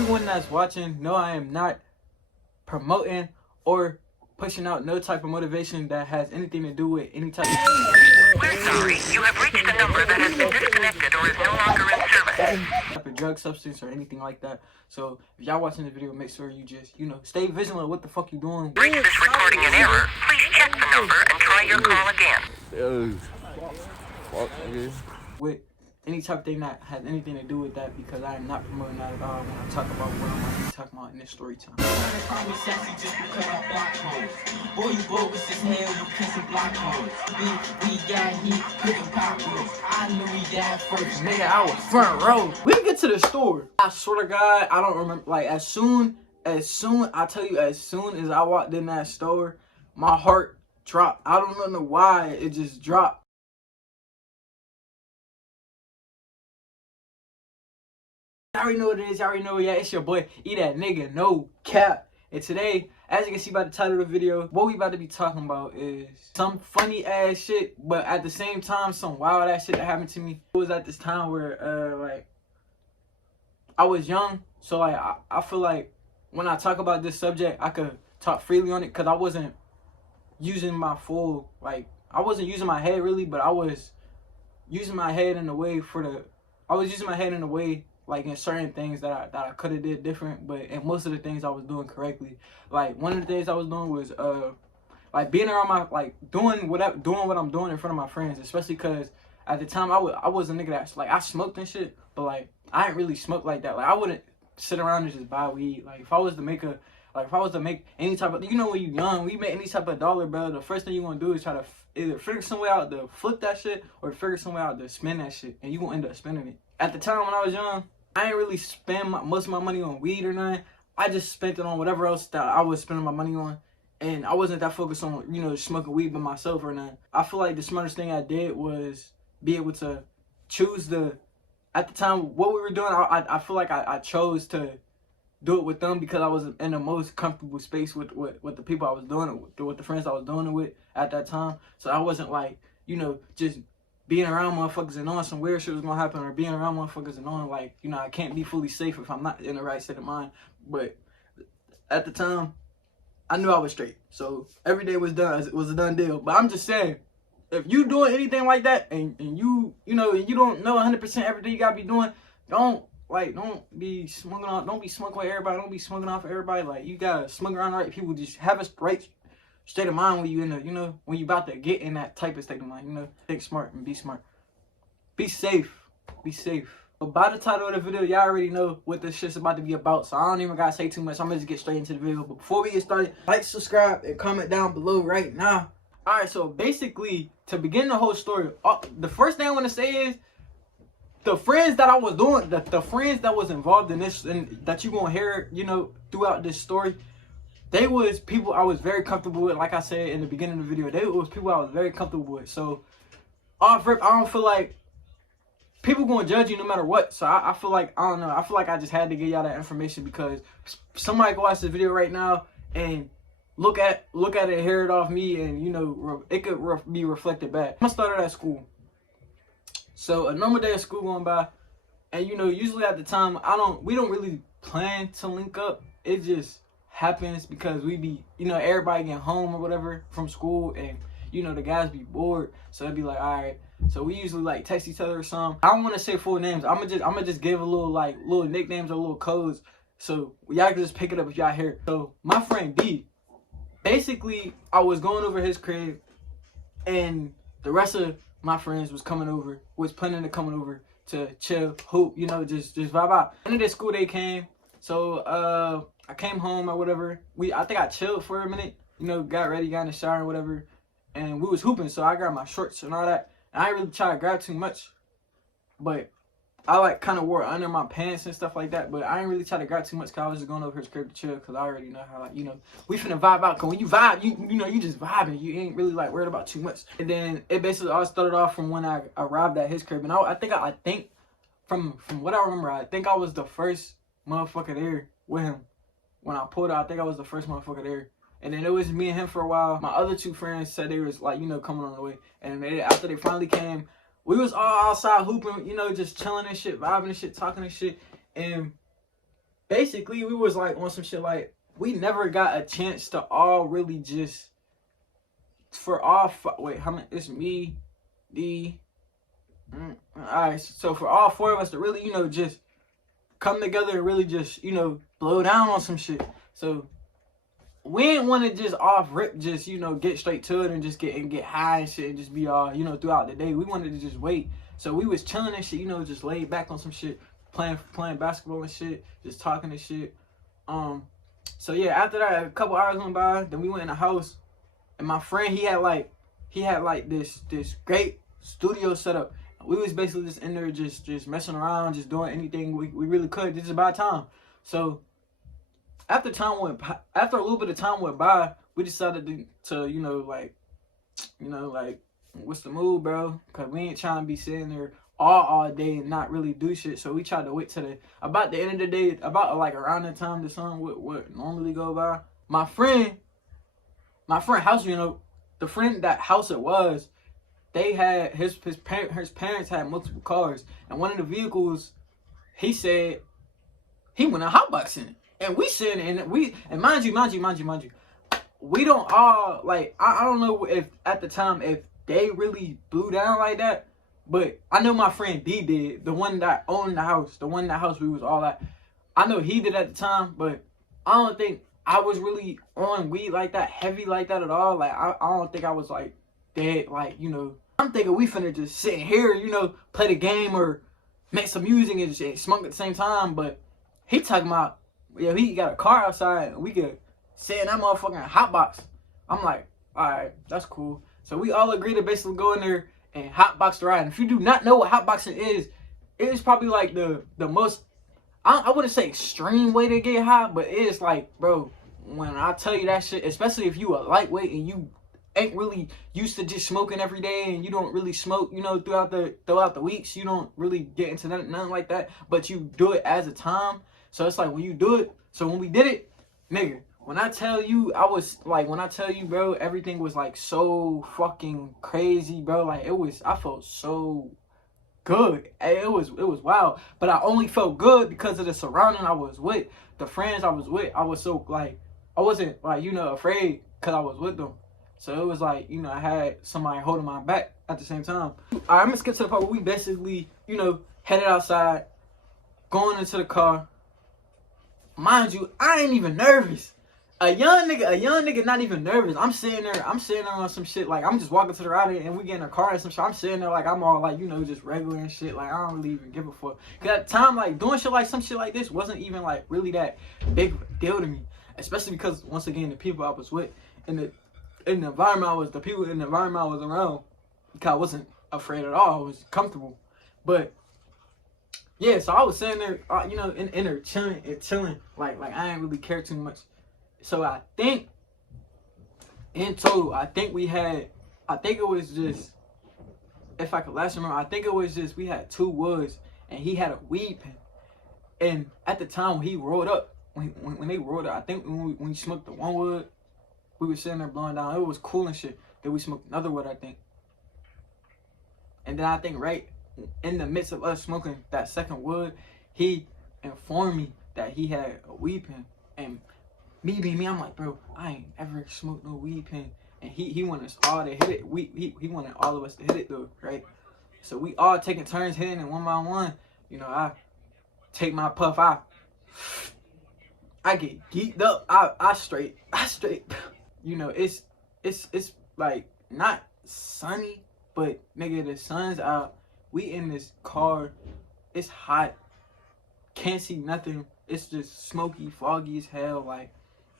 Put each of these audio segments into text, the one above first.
Everyone that's watching, no, I am not promoting or pushing out no type of motivation that has anything to do with any type of... We're sorry, you have reached a number that has been disconnected or is no longer in service. Type of drug, substance, or anything like that. So if y'all watching the video, make sure you just, stay vigilant what the fuck you doing. Reach this recording in error. Please check the number and try your call again. With any type of thing that has anything to do with that, because I am not promoting that at all when I talk about what I'm going to be talking about in this story time. Nigga, I was front row. We get to the store. I swear to God, I don't remember. Like, as soon as I walked in that store, my heart dropped. I don't know why, it just dropped. Y'all already know what it is. Y'all already know. Yeah, it's your boy, Etnnc, no cap. And today, as you can see by the title of the video, what we about to be talking about is some funny ass shit, but at the same time, some wild ass shit that happened to me. It was at this time where, like, I was young, so like I feel like when I talk about this subject, I could talk freely on it, because I wasn't using my full, like, I wasn't using my head really, but I was using my head in a way like in certain things that I could have did different, but in most of the things I was doing correctly. Like, one of the things I was doing was like being around my, like, doing what I'm doing in front of my friends, especially because at the time I was a nigga that's like, I smoked and shit, but like I ain't really smoke like that. Like, I wouldn't sit around and just buy weed. Like, if I was to make any type of, when you young, we make any type of dollar bill, the first thing you want to do is try to either figure some way out to flip that shit or figure some way out to spend that shit, and you gonna end up spending it. At the time when I was young, I ain't really spend most of my money on weed or nothing. I just spent it on whatever else that I was spending my money on. And I wasn't that focused on, smoking weed by myself or nothing. I feel like the smartest thing I did was be able to choose at the time, what we were doing, I feel like I chose to do it with them because I was in the most comfortable space with the people I was doing it with the friends I was doing it with at that time. So I wasn't like, just being around motherfuckers and knowing some weird shit was gonna happen, or being around motherfuckers and knowing, like, I can't be fully safe if I'm not in the right state of mind. But at the time, I knew I was straight. So every day was done. It was a done deal. But I'm just saying, if you doing anything like that and you don't know 100% everything you gotta be doing, don't be smoking off. Don't be smoking with everybody. Don't be smoking off of everybody. Like, you gotta smoke around the right people. Just have a right state of mind when you in the, when you about to get in that type of state of mind. Think smart and be smart. Be safe. Be safe. But by the title of the video, y'all already know what this shit's about to be about, so I don't even gotta say too much. I'm gonna just get straight into the video. But before we get started, like, subscribe, and comment down below right now. Alright, so basically, to begin the whole story, the first thing I want to say is, the friends that I was doing, the friends that was involved in this, and that you gonna hear, throughout this story, they was people I was very comfortable with. Like I said in the beginning of the video, they was people I was very comfortable with. So, off rip, I don't feel like people gonna judge you no matter what. So I feel like, I don't know, I feel like I just had to give y'all that information, because somebody can watch this video right now and look at it and hear it off me, and it could be reflected back. I started at school. So a normal day of school going by, and usually at the time we don't really plan to link up. It just happens because we be, everybody getting home or whatever from school, and the guys be bored, so it'd be like, all right. So we usually like text each other or something. I don't want to say full names. I'm gonna just give a little nicknames or little codes, so y'all can just pick it up if y'all hear it. So my friend D, basically, I was going over his crib, and the rest of my friends was planning to coming over to chill, hoop, just vibe out. End of the school day came, so I came home or whatever. I think I chilled for a minute, got ready, got in the shower or whatever, and we was hooping. So I grabbed my shorts and all that. And I didn't really try to grab too much, but I like kind of wore it under my pants and stuff like that. But I didn't really try to grab too much because I was just going over his crib to chill, because I already know how, like, we finna vibe out. Because when you vibe, you just vibing. You ain't really like worried about too much. And then it basically all started off from when I arrived at his crib. And I think from what I remember, I think I was the first motherfucker there with him. When I pulled out, I think I was the first motherfucker there. And then it was me and him for a while. My other two friends said they was like, coming on the way. And after they finally came, we was all outside hooping, just chilling and shit, vibing and shit, talking and shit. And basically we was like on some shit like we never got a chance to all really just for all wait how many it's me D alright, so for all four of us to really, you know, just come together and really just, you know, blow down on some shit. So we didn't want to just off rip, just, you know, get straight to it and just get high and shit and just be all, you know, throughout the day. We wanted to just wait. So we was chilling and shit, you know, just laid back on some shit, playing basketball and shit, just talking and shit. So yeah, after that, a couple hours went by, then we went in the house, and my friend, he had like this great studio set up. We was basically just in there just messing around, just doing anything we really could. This is about time. So after a little bit of time went by, we decided to you know, like, what's the mood, bro? Cause we ain't trying to be sitting there all day and not really do shit. So we tried to wait till about the end of the day, about like around the time the sun would normally go by. My friend house, you know, the friend that house it was, they had his parents had multiple cars, and one of the vehicles, he said he went out hotboxing, and we sitting in it. And mind you, we don't all like I don't know if at the time if they really blew down like that, but I know my friend D did, the one that owned the house, we was all at. I know he did at the time, but I don't think I was really on weed like that, heavy like that at all. Like I don't think I was like dead, like, you know. I'm thinking we finna just sit here, you know, play the game or make some music and just smoke at the same time. But he talking about, yeah, he got a car outside and we could sit in that motherfucking hotbox. I'm like, all right, that's cool. So we all agreed to basically go in there and hotbox the ride. And if you do not know what hotboxing is, it is probably like the most, I wouldn't say extreme way to get high, but it is like, bro, when I tell you that shit, especially if you a lightweight and you ain't really used to just smoking every day and you don't really smoke, you know, throughout the weeks, you don't really get into nothing like that, but you do it as a time. So it's like when you do it, so when we did it, nigga, when I tell you, bro, everything was like so fucking crazy, bro. Like I felt so good. It was wild. But I only felt good because of the surrounding I was with, the friends I was with. I was so like, I wasn't like, you know, afraid because I was with them. So it was like, you know, I had somebody holding my back at the same time. I'm gonna skip to the part where we basically, you know, headed outside, going into the car. Mind you, I ain't even nervous. A young nigga not even nervous. I'm sitting there on some shit, like I'm just walking to the right and we get in a car and some shit. I'm sitting there like I'm all like, you know, just regular and shit. Like I don't really even give a fuck. Cause at the time, like doing shit like some shit like this wasn't even like really that big deal to me. Especially because once again, the people I was with in the environment I was around, I wasn't afraid at all. I was comfortable. But yeah, so I was sitting there, you know, in there chilling, like I didn't really care too much. So I think in total, I think it was just, if I could last remember, I think it was just we had 2 woods and he had a weed pen. And at the time when he rolled up, when they rolled up, I think when we smoked the one wood, we were sitting there blowing down. It was cool and shit. Then we smoked another wood, I think. And then I think right in the midst of us smoking that second wood, he informed me that he had a weed pen. And me, I'm like, bro, I ain't ever smoked no weed pen. And he wanted us all to hit it. He wanted all of us to hit it though, right? So we all taking turns hitting it one by one. You know, I take my puff, I get geeked up. I straight. You know, it's like not sunny, but nigga, the sun's out. We in this car. It's hot. Can't see nothing. It's just smoky, foggy as hell. Like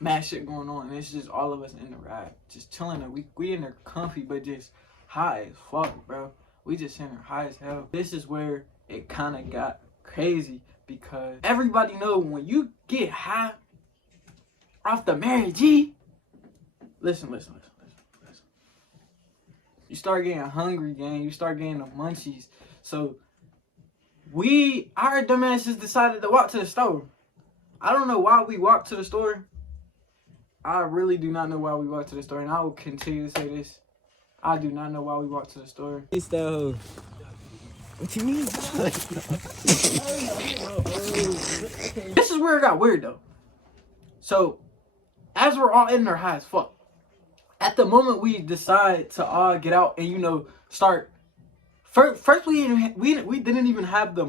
mad shit going on. And it's just all of us in the ride, just chilling there. We in there comfy, but just high as fuck, bro. We just in there high as hell. This is where it kind of got crazy because everybody know when you get high off the Mary G. Listen. You start getting hungry, gang. You start getting the munchies. So our dumbasses decided to walk to the store. I don't know why we walked to the store. I really do not know why we walked to the store, and I will continue to say this. I do not know why we walked to the store. It's the hoe. What you mean? This is is where it got weird though. So as we're all in there high as fuck, at the moment we decide to all get out and, you know, start. First we didn't even have the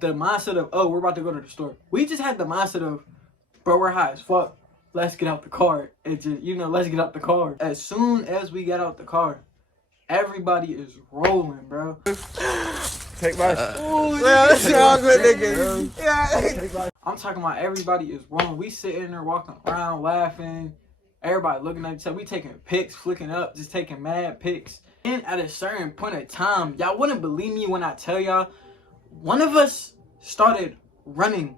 mindset of, oh, we're about to go to the store. We just had the mindset of, bro, we're high as fuck. Let's get out the car. It just, you know, let's get out the car. As soon as we got out the car, everybody is rolling, bro. Take my that's chocolate, nigga. Yeah. I'm talking about everybody is rolling. We sitting there walking around laughing. Everybody looking at each other. We taking pics, flicking up, just taking mad pics. And at a certain point of time, y'all wouldn't believe me when I tell y'all, one of us started running.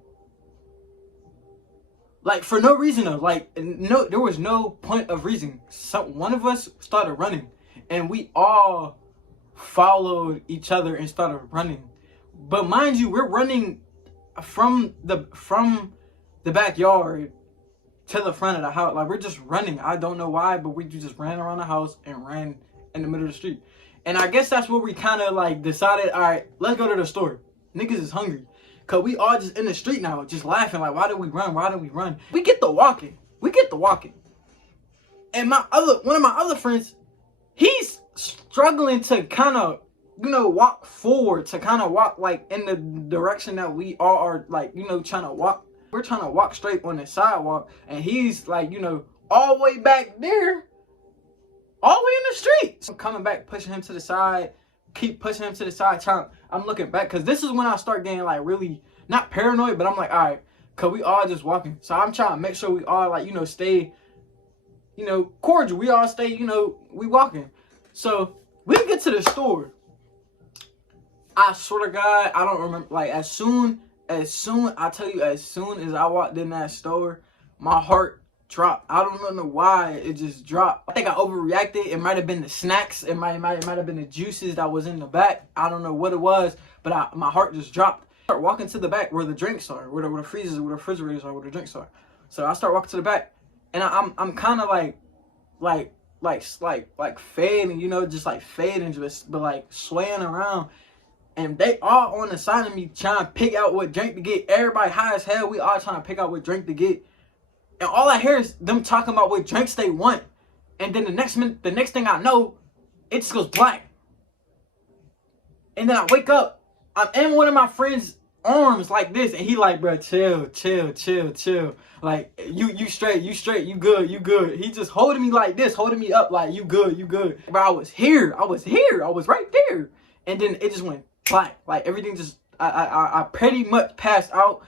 Like, for no reason though. Like, no, there was no point of reason. So one of us started running, and we all followed each other and started running. But mind you, we're running from the backyard to the front of the house. Like, we're just running. I don't know why, but we just ran around the house and ran in the middle of the street. And I guess that's where we kind of like decided, all right, let's go to the store. Niggas is hungry. Cause we all just in the street now, just laughing, like, why did we run? Why did we run? We get the walking. And one of my other friends, he's struggling to kind of, you know, walk forward, to kind of walk like in the direction that we all are, like, you know, trying to walk. We're trying to walk straight on the sidewalk, and he's like, you know, all the way back there, all the way in the street. I'm coming back, pushing him to the side, keep pushing him to the side, I'm looking back, because this is when I start getting like really, not paranoid, but I'm like, all right, because we all just walking. So I'm trying to make sure we all, like, you know, stay, you know, cordial. We all stay, you know, we walking. So we get to the store. I swear to God, I don't remember, like, as soon, I tell you, as soon as I walked in that store, my heart dropped. I don't know why, it just dropped. I think I overreacted. It might have been the snacks. It might have been the juices that was in the back. I don't know what it was, but my heart just dropped. I start walking to the back where the drinks are, where the freezers, where the refrigerators are, where the drinks are. So I start walking to the back, and I'm kind of like fading, you know, just like fading, just but like swaying around. And they all on the side of me trying to pick out what drink to get. Everybody high as hell. We all trying to pick out what drink to get. And all I hear is them talking about what drinks they want. And then the next thing I know, it just goes black. And then I wake up. I'm in one of my friends' arms like this. And he like, bro, chill. Like, you straight, you good. He just holding me like this, holding me up like, you good. Bro, I was here. I was right there. And then it just went black. Like, everything just, I pretty much passed out.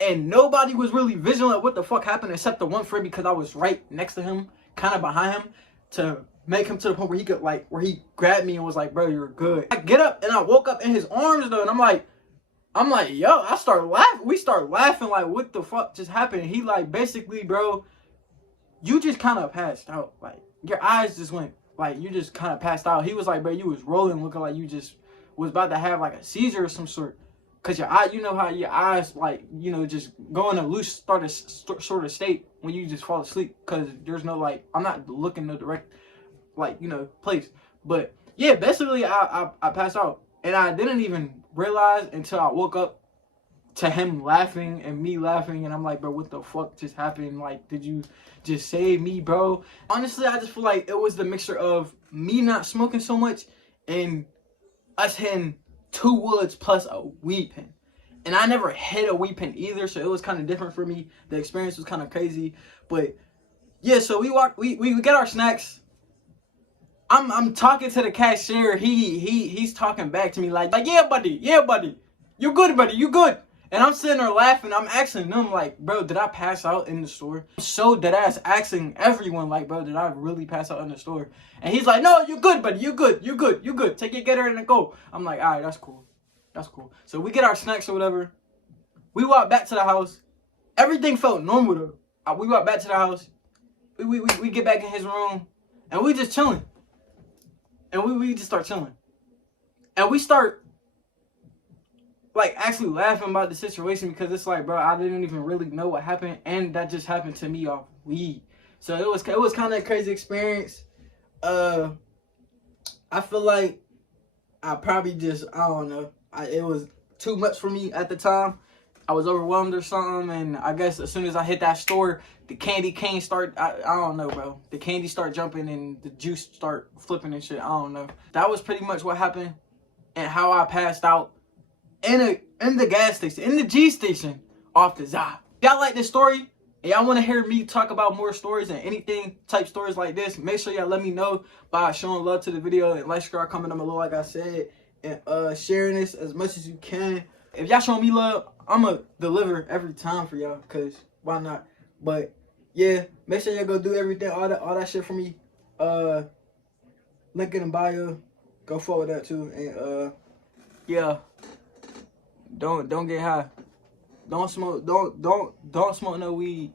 And nobody was really vigilant what the fuck happened except the one friend, because I was right next to him, kind of behind him, to make him to the point where he could, like, where he grabbed me and was like, bro, you're good. I get up and I woke up in his arms though, and I'm like, yo, I start laughing. We start laughing like, what the fuck just happened? And he like, basically, bro, you just kind of passed out. Like, your eyes just went, like, you just kind of passed out. He was like, bro, you was rolling, looking like you just was about to have like a seizure or some sort. Cause your eye, you know how your eyes, like, you know, just go in a loose sort of state when you just fall asleep. Cause there's no, like, I'm not looking no direct, like, you know, place. But yeah, basically I passed out, and I didn't even realize until I woke up to him laughing and me laughing, and I'm like, bro, what the fuck just happened? Like, did you just save me, bro? Honestly, I just feel like it was the mixture of me not smoking so much and us hitting 2 woods plus a weed pen. And I never hit a weed pen either, so it was kind of different for me. The experience was kind of crazy. But yeah, so we get our snacks. I'm talking to the cashier. He's talking back to me like, yeah buddy, you good, buddy, you good. And I'm sitting there laughing. I'm asking them like, bro, did I pass out in the store? I'm so deadass asking everyone like, bro, did I really pass out in the store? And he's like, no, you good, buddy, you good. Take your getter and go. I'm like, all right, that's cool. So we get our snacks or whatever. We walk back to the house. Everything felt normal though. We walk back to the house. We get back in his room, and we just chilling. And we just start chilling. And we start like actually laughing about the situation, because it's like, bro, I didn't even really know what happened, and that just happened to me off weed. So it was kind of a crazy experience. I feel like I probably just, I don't know, it was too much for me at the time, I was overwhelmed or something, and I guess as soon as I hit that store, the candy cane start, I don't know, bro. The candy start jumping and the juice start flipping and shit. I don't know. That was pretty much what happened and how I passed out in the gas station, in the G station off the Za. Y'all like this story? And y'all want to hear me talk about more stories and anything type stories like this, make sure y'all let me know by showing love to the video and like, subscribe, comment down below like I said, and sharing this as much as you can. If y'all show me love, I'ma deliver every time for y'all, cause why not? But yeah, make sure y'all go do everything, all that shit for me. Link in the bio. Go forward that too. And yeah. Don't get high. Don't smoke no weed.